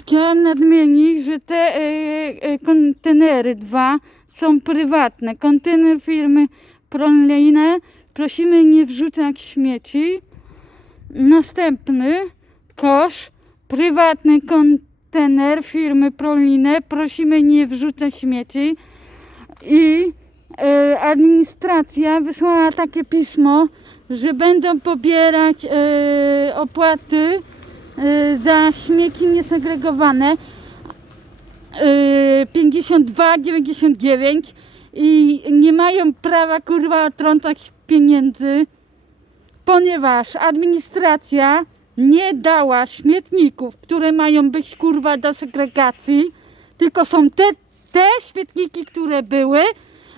Chciałam nadmienić, że te e, e, kontenery dwa są prywatne. Kontener firmy Pronline prosimy nie wrzucać śmieci. Następny kosz, prywatny kontener firmy Proline prosimy nie wrzucać śmieci. I e, administracja wysłała takie pismo, że będą pobierać opłaty za śmieci niesegregowane e, 52,99 i nie mają prawa kurwa trącać pieniędzy, ponieważ administracja nie dała śmietników, które mają być kurwa do segregacji, tylko są te, te śmietniki, które były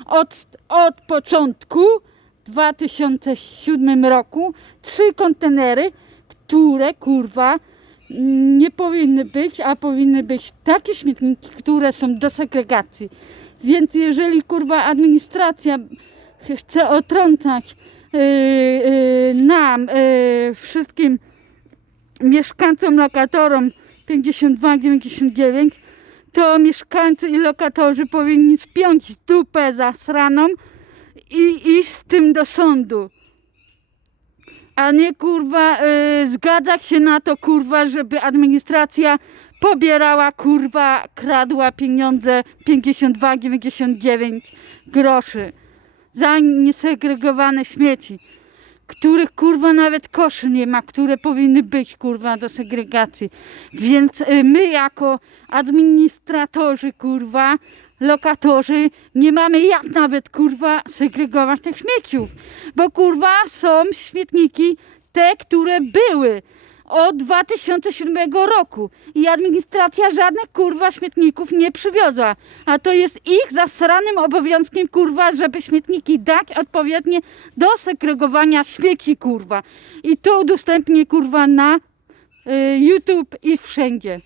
od, od początku w 2007 roku, trzy kontenery, które kurwa nie powinny być, a powinny być takie śmietniki, które są do segregacji. Więc jeżeli kurwa administracja chce otrącać yy, yy, nam, yy, wszystkim mieszkańcom, lokatorom 52,99, to mieszkańcy i lokatorzy powinni spiąć dupę zasraną i iść z tym do sądu. A nie kurwa y, się na to kurwa, żeby administracja pobierała kurwa, kradła pieniądze 52,99 groszy za niesegregowane śmieci, których kurwa nawet koszy nie ma, które powinny być kurwa do segregacji. Więc y, my jako administratorzy kurwa, lokatorzy nie mamy jak nawet kurwa segregować tych śmieciów, bo kurwa są śmietniki te, które były od 2007 roku i administracja żadnych kurwa śmietników nie przywiozła. A to jest ich zasranym obowiązkiem kurwa, żeby śmietniki dać odpowiednie do segregowania śmieci kurwa. I to udostępnię kurwa na y, YouTube i wszędzie.